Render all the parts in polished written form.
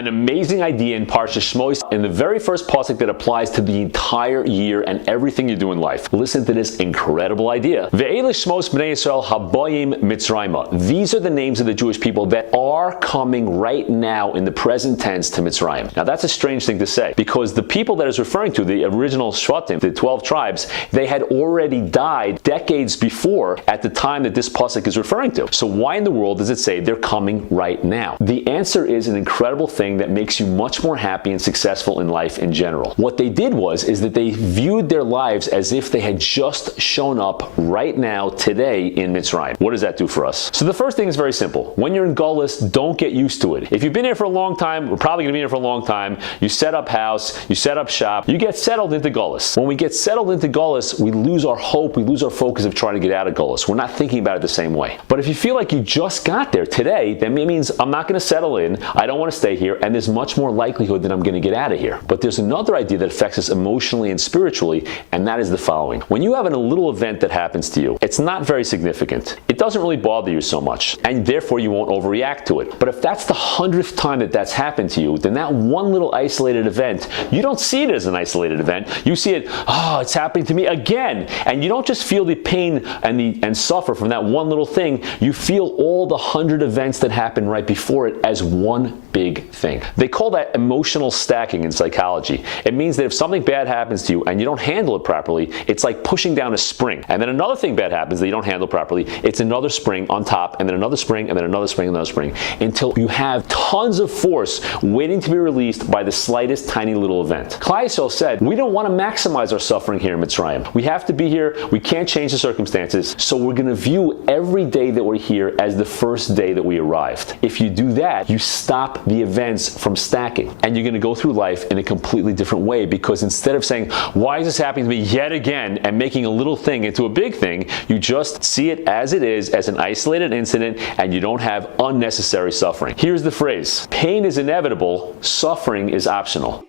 An amazing idea in Parshas Shemos, in the very first pasuk that applies to the entire year and everything you do in life. Listen to this incredible idea. Ve'ele Shemos bnei Yisrael haboyim Mitzrayma. These are the names of the Jewish people that are coming right now in the present tense to Mitzrayim. Now that's a strange thing to say, because the people that it's referring to, the original Shvatim, the 12 tribes, they had already died decades before at the time that this pasuk is referring to. So why in the world does it say they're coming right now? The answer is an incredible thing that makes you much more happy and successful in life in general. What they did is that they viewed their lives as if they had just shown up right now, today, in Mitzrayim. What does that do for us? So the first thing is very simple. When you're in Gullus, don't get used to it. If you've been here for a long time, we're probably going to be here for a long time, you set up house, you set up shop, you get settled into Gullus. When we get settled into Gullus, we lose our hope, we lose our focus of trying to get out of Gullus. We're not thinking about it the same way. But if you feel like you just got there today, then it means I'm not going to settle in, I don't want to stay here, and there's much more likelihood that I'm going to get out of here. But there's another idea that affects us emotionally and spiritually, and that is the following. When you have a little event that happens to you, it's not very significant. It doesn't really bother you so much, and therefore you won't overreact to it. But if that's the 100th time that that's happened to you, then that one little isolated event, you don't see it as an isolated event. You see it, oh, it's happening to me again. And you don't just feel the pain and suffer from that one little thing. You feel all the 100 events that happen right before it as one big thing. They call that emotional stacking in psychology. It means that if something bad happens to you and you don't handle it properly, it's like pushing down a spring. And then another thing bad happens that you don't handle properly, it's another spring on top, and then another spring, and then another spring, and another spring, until you have tons of force waiting to be released by the slightest tiny little event. Klal Yisrael said, we don't want to maximize our suffering here in Mitzrayim. We have to be here, we can't change the circumstances, so we're going to view every day that we're here as the first day that we arrived. If you do that, you stop the events from stacking, and you're going to go through life in a completely different way, because instead of saying, why is this happening to me yet again, and making a little thing into a big thing, you just see it as it is, as an isolated incident, and you don't have unnecessary suffering. Here's the phrase: pain is inevitable, suffering is optional.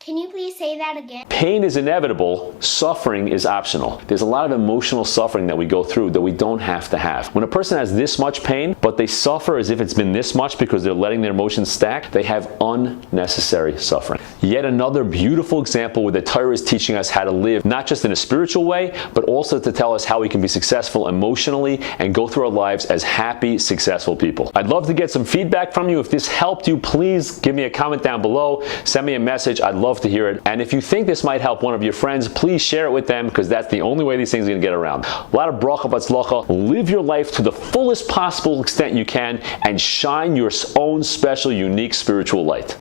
Can you please say that again? Pain is inevitable, suffering is optional. There's a lot of emotional suffering that we go through that we don't have to have. When a person has this much pain, but they suffer as if it's been this much because they're letting their emotions stack, they have unnecessary suffering. Yet another beautiful example where the Torah is teaching us how to live, not just in a spiritual way, but also to tell us how we can be successful emotionally and go through our lives as happy, successful people. I'd love to get some feedback from you. If this helped you, please give me a comment down below, send me a message. I'd love to hear it. And if you think this might help one of your friends, please share it with them, because that's the only way these things are going to get around. A lot of bracha v'atzlacha. Live your life to the fullest possible extent you can and shine your own special, unique spiritual light.